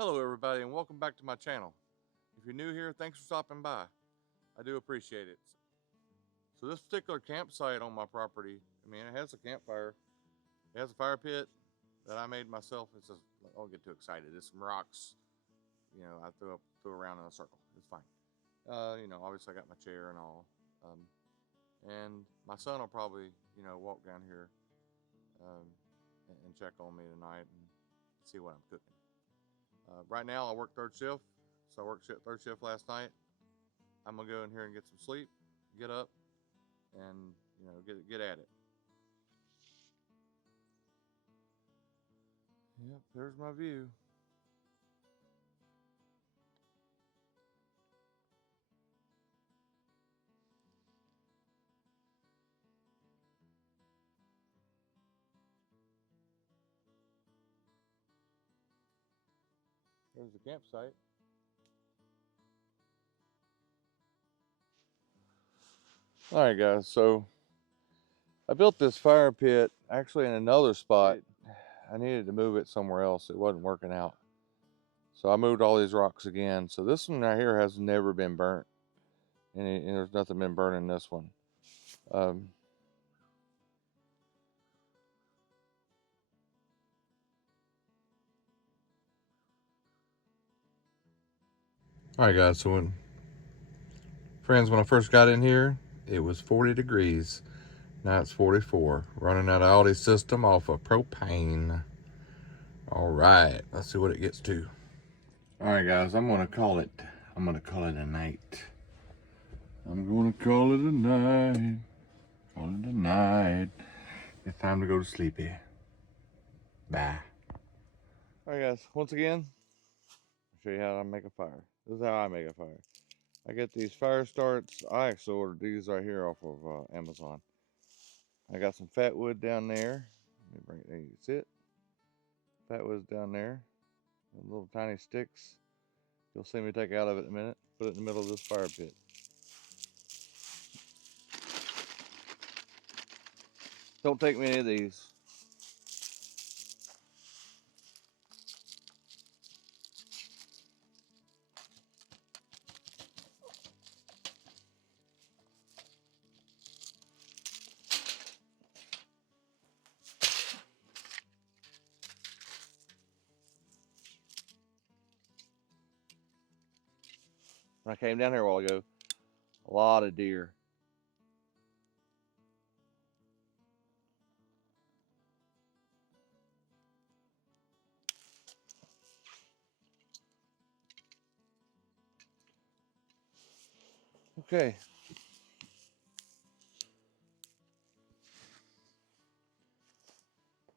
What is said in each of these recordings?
Hello everybody and welcome back to my channel. If you're new here, thanks for stopping by. I do appreciate it. So this particular campsite on my property, it has a campfire. It has a fire pit that I made myself. It's just, I don't get too excited. It's some rocks, I threw around in a circle. It's fine. Obviously I got my chair and all. And my son will probably, walk down here and check on me tonight and see what I'm cooking. Right now I work third shift, so I worked third shift last night. I'm gonna go in here and get some sleep, get up, and get at it. Yep, there's my view. There's the campsite. All right, guys. So I built this fire pit actually in another spot. I needed to move it somewhere else. It wasn't working out. So I moved all these rocks again. So this one right here has never been burnt. And there's nothing been burning this one. Um, all right, guys. So when I first got in here, it was 40 degrees. Now it's 44. Running that Aldi system off of propane. All right, let's see what it gets to. All right, guys, I'm gonna call it a night. I'm gonna call it a night. Call it a night. It's time to go to sleepy. Bye. All right, guys, once again, I'll show you how to make a fire. This is how I make a fire. I get these fire starts. I actually ordered these right here off of Amazon. I got some fat wood down there. Let me bring it there. You can see it. Fat wood's down there. Little tiny sticks. You'll see me take out of it in a minute. Put it in the middle of this fire pit. Don't take many of these. When I came down here a while ago, a lot of deer. Okay.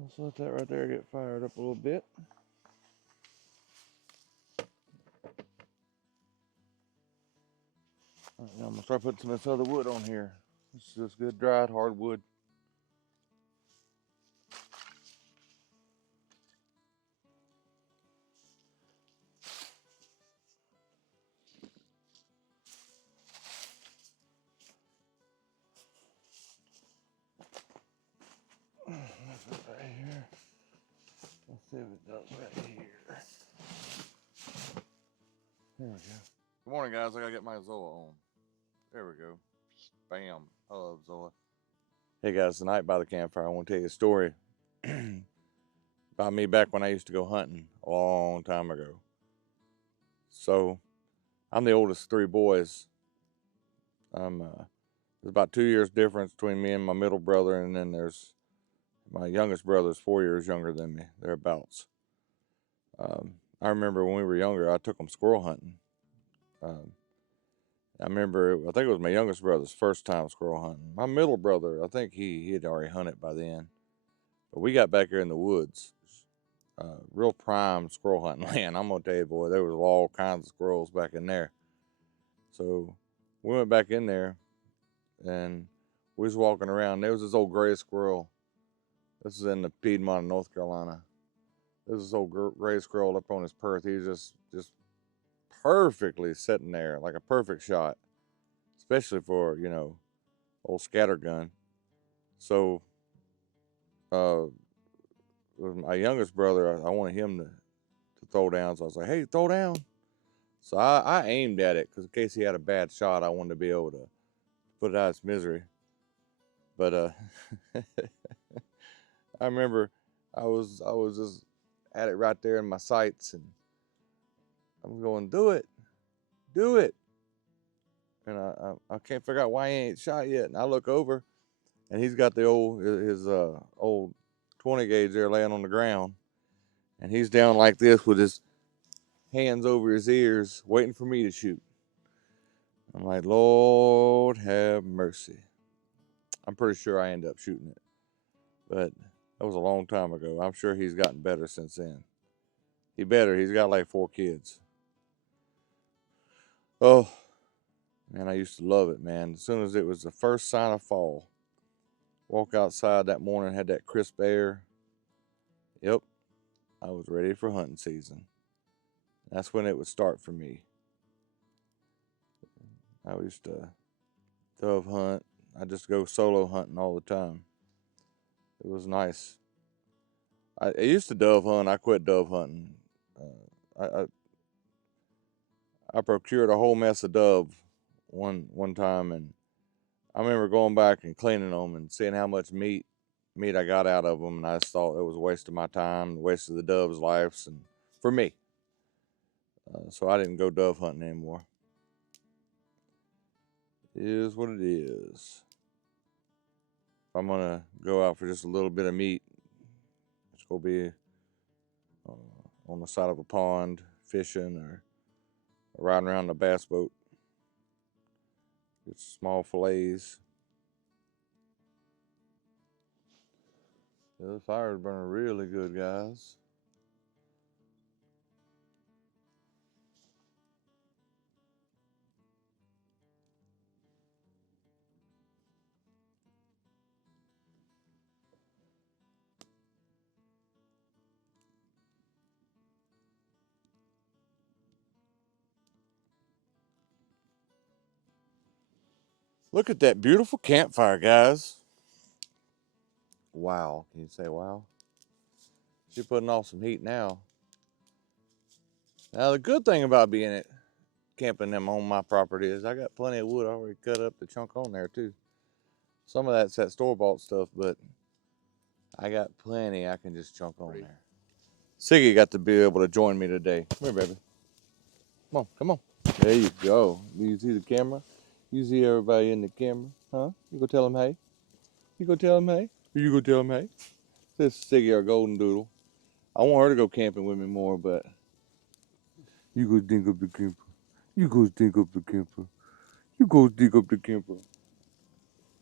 Let's let that right there get fired up a little bit. All right, now I'm gonna start putting some of this other wood on here. This is just good dried hardwood. Right here. Let's see if it does right here. There we go. Good morning, guys. I gotta get my Zoa on. There we go. Bam. I love Zoa. Hey guys, tonight by the campfire, I want to tell you a story about me back when I used to go hunting a long time ago. So, I'm the oldest of three boys. There's about 2 years difference between me and my middle brother, and then there's my youngest brother's 4 years younger than me, thereabouts. I remember when we were younger, I took them squirrel hunting. I think it was my youngest brother's first time squirrel hunting. My middle brother, I think he had already hunted by then. But we got back here in the woods, real prime squirrel hunting land. I'm gonna tell you, boy, there was all kinds of squirrels back in there. So we went back in there, and we was walking around. There was this old gray squirrel. This is in the Piedmont of North Carolina. There's this old gray squirrel up on his perch. He was just perfectly sitting there, like a perfect shot, especially for old scattergun. So, with my youngest brother, I wanted him to to throw down. So I was like, hey, throw down. So I aimed at it because in case he had a bad shot, I wanted to be able to put it out of its misery. But I remember I was just had it right there in my sights, and I'm going, do it, and I can't figure out why he ain't shot yet. And I look over, and he's got the his old 20 gauge there laying on the ground, and he's down like this with his hands over his ears, waiting for me to shoot. I'm like, Lord have mercy. I'm pretty sure I ended up shooting it, but that was a long time ago. I'm sure he's gotten better since then. He better. He's got like 4 kids. Oh, man, I used to love it, man. As soon as it was the first sign of fall, walk outside that morning, had that crisp air. Yep, I was ready for hunting season. That's when it would start for me. I used to dove hunt. I just go solo hunting all the time. It was nice. I used to dove hunt. I quit dove hunting. I procured a whole mess of dove one time, and I remember going back and cleaning them and seeing how much meat I got out of them, and I just thought it was a waste of my time, a waste of the dove's lives, and for me. So I didn't go dove hunting anymore. It is what it is. If I'm gonna go out for just a little bit of meat, it's gonna be on the side of a pond fishing or riding around in a bass boat. Get small fillets. Yeah, the fire's burning really good, guys. Look at that beautiful campfire, guys. Wow. Can you say wow? She's putting off some heat now. Now, the good thing about being at camping them on my property is I got plenty of wood already cut up to chunk on there, too. Some of that's that store-bought stuff, but I got plenty I can just chunk on there. Siggy got to be able to join me today. Come here, baby. Come on, come on. There you go. You see the camera? You see everybody in the camera? Huh? You go tell them hey? You go tell them hey? You go tell them hey? This is Siggy, our golden doodle. I want her to go camping with me more, but you go dig up the camper. You go dig up the camper. You go dig up the camper.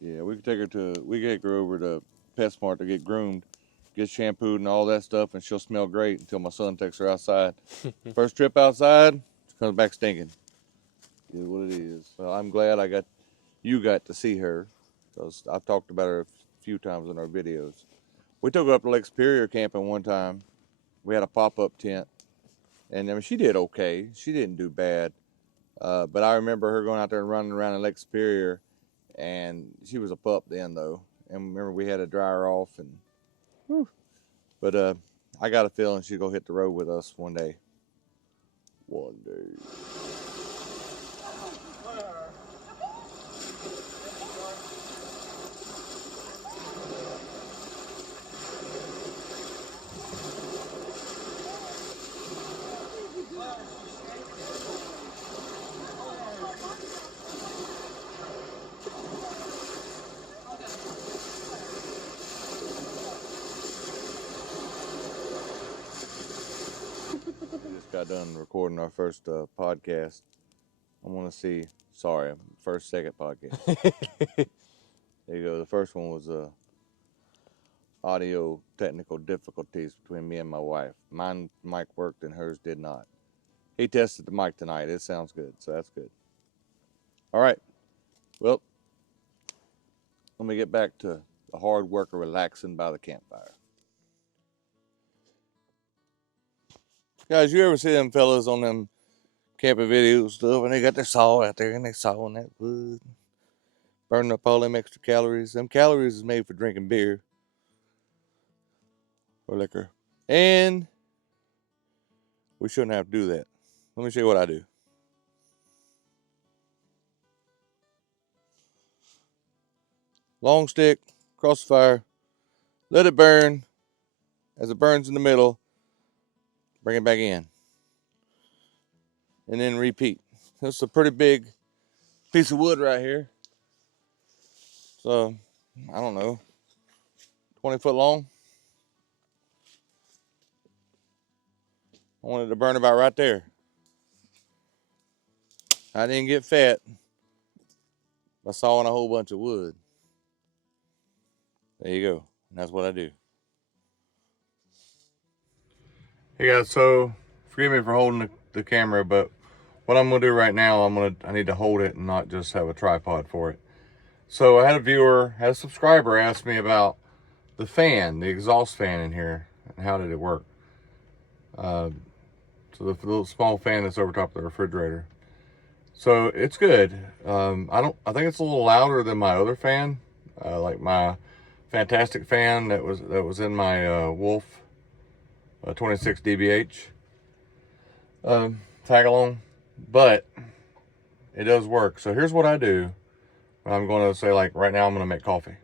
Yeah, we can take her over to PetSmart to get groomed, get shampooed and all that stuff, and she'll smell great until my son takes her outside. First trip outside, she comes back stinking. Is what it is. Well, I'm glad you got to see her, because I've talked about her a few times in our videos. We took her up to Lake Superior camping one time. We had a pop-up tent, and I mean, she did okay. She didn't do bad, but I remember her going out there and running around in Lake Superior, and she was a pup then, though. And remember, we had to dry her off, and whew. But I got a feeling she'll go hit the road with us one day. One day. We just got done recording our first podcast. I want to see. Sorry, second podcast. There you go. The first one was audio technical difficulties between me and my wife. Mine mic worked and hers did not. He tested the mic tonight. It sounds good, so that's good. All right. Well, let me get back to the hard work of relaxing by the campfire. Guys, you ever see them fellas on them camping videos stuff, and they got their saw out there and they sawing that wood, burning up all them extra calories? Them calories is made for drinking beer or liquor. And we shouldn't have to do that. Let me show you what I do. Long stick, across the fire, let it burn. As it burns in the middle, bring it back in. And then repeat. This is a pretty big piece of wood right here. So, I don't know, 20 foot long. I wanted to burn about right there. I didn't get fat by sawing a whole bunch of wood. There you go. And that's what I do. Hey guys, so forgive me for holding the camera, but what I'm gonna do right now, I need to hold it and not just have a tripod for it. So I had a subscriber ask me about the fan, the exhaust fan in here, and how did it work. So the little small fan that's over top of the refrigerator. So it's good. I think it's a little louder than my other fan, like my Fantastic fan that was in my Wolf 26 dBH tag along, but it does work. So here's what I do. I'm going to say, like right now, I'm going to make coffee.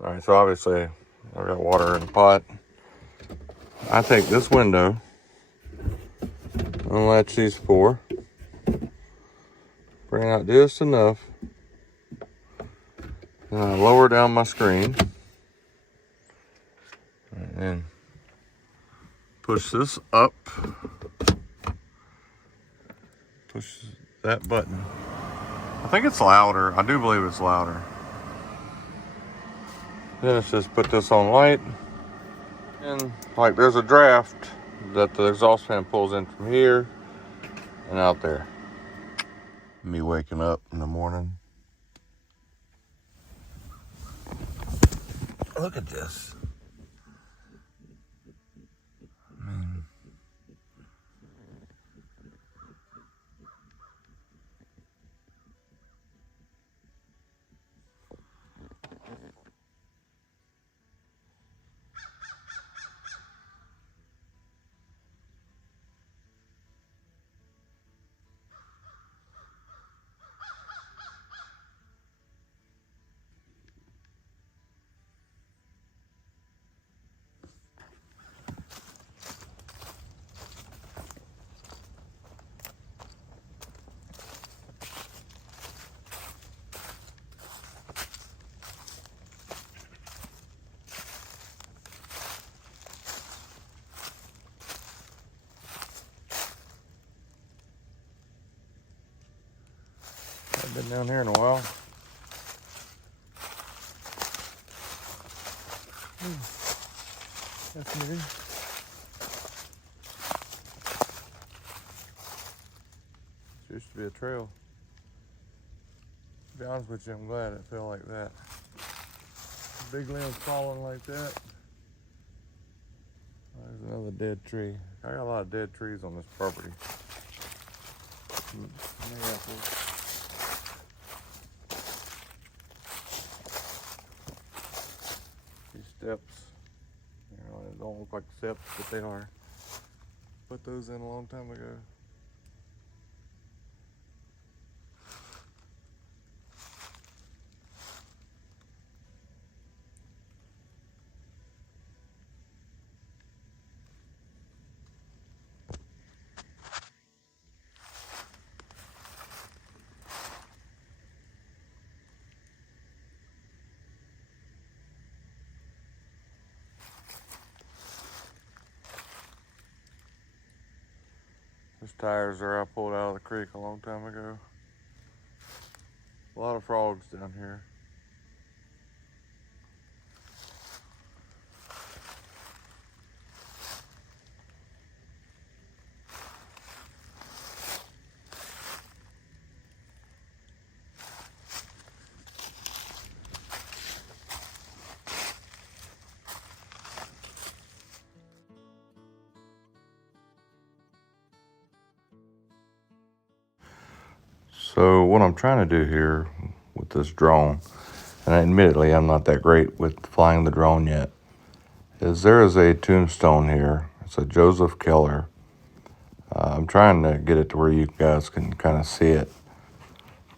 All right, so obviously I've got water in the pot. I take this window, unlatch these four, bring out just enough, and I lower down my screen, and push this up, push that button. I think it's louder. I do believe it's louder. Then it's just put this on light, and like there's a draft that the exhaust fan pulls in from here and out there. Me waking up in the morning. Look at this. I've been down here in a while. Fascinating. This used to be a trail. To be honest with you, I'm glad it fell like that. Big limbs falling like that. There's another dead tree. I got a lot of dead trees on this property. These steps, you know, they don't look like steps, but they are. Put those in a long time ago. Those tires are I pulled out of the creek a long time ago. A lot of frogs down here. So what I'm trying to do here with this drone, and admittedly I'm not that great with flying the drone yet, is there is a tombstone here. It's a Joseph Keller I'm trying to get it to where you guys can kind of see it.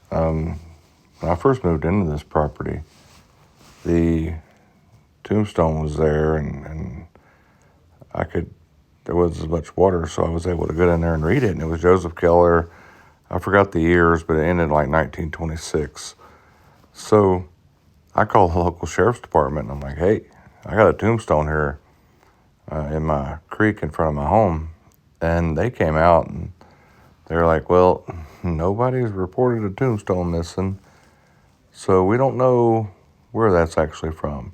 When I first moved into this property, the tombstone was there, and there wasn't as much water, so I was able to get in there and read it, and it was Joseph Keller. I forgot the years, but it ended like 1926. So I called the local sheriff's department, and I'm like, hey, I got a tombstone here in my creek in front of my home. And they came out, and they were like, well, nobody's reported a tombstone missing, so we don't know where that's actually from.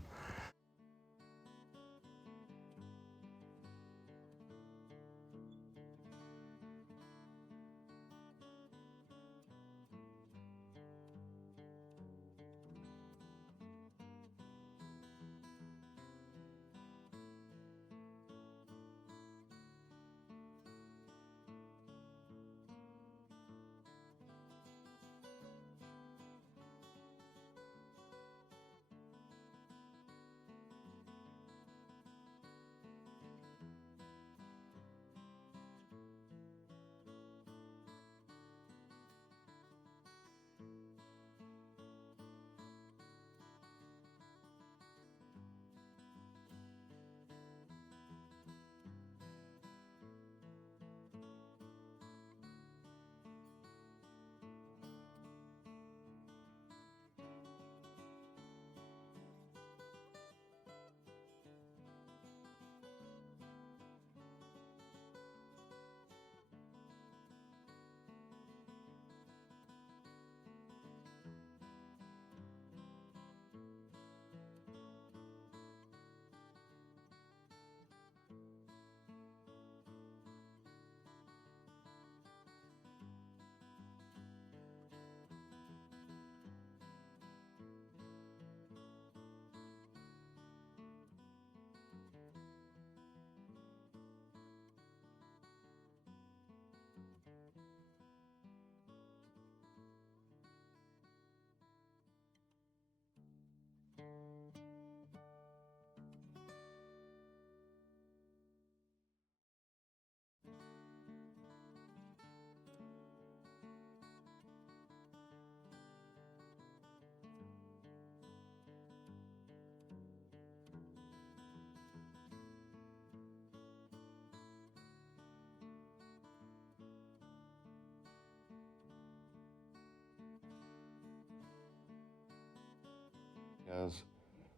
Guys,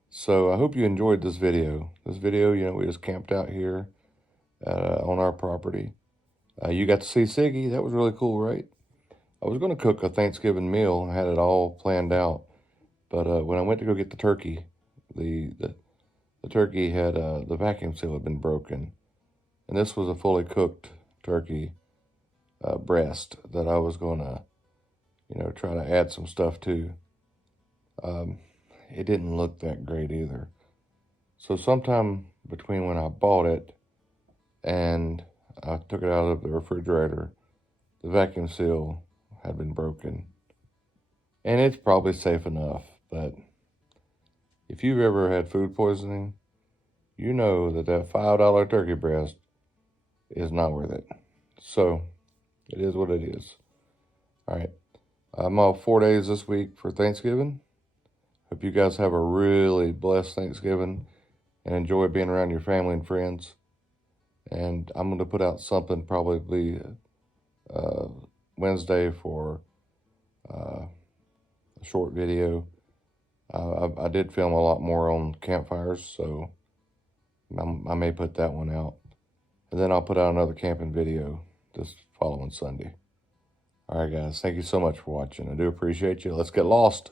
so I hope you enjoyed this video. We just camped out here on our property. You got to see Siggy. That was really cool, right? I was going to cook a Thanksgiving meal. I had it all planned out. But when I went to go get the turkey, the turkey had, the vacuum seal had been broken. And this was a fully cooked turkey breast that I was going to, try to add some stuff to. It didn't look that great either. So sometime between when I bought it and I took it out of the refrigerator, the vacuum seal had been broken. And it's probably safe enough, but if you've ever had food poisoning, you know that $5 turkey breast is not worth it. So it is what it is. All right. I'm off 4 days this week for Thanksgiving. Hope you guys have a really blessed Thanksgiving and enjoy being around your family and friends. And I'm going to put out something probably Wednesday for a short video. I did film a lot more on campfires, so I may put that one out. And then I'll put out another camping video this following Sunday. All right, guys. Thank you so much for watching. I do appreciate you. Let's get lost.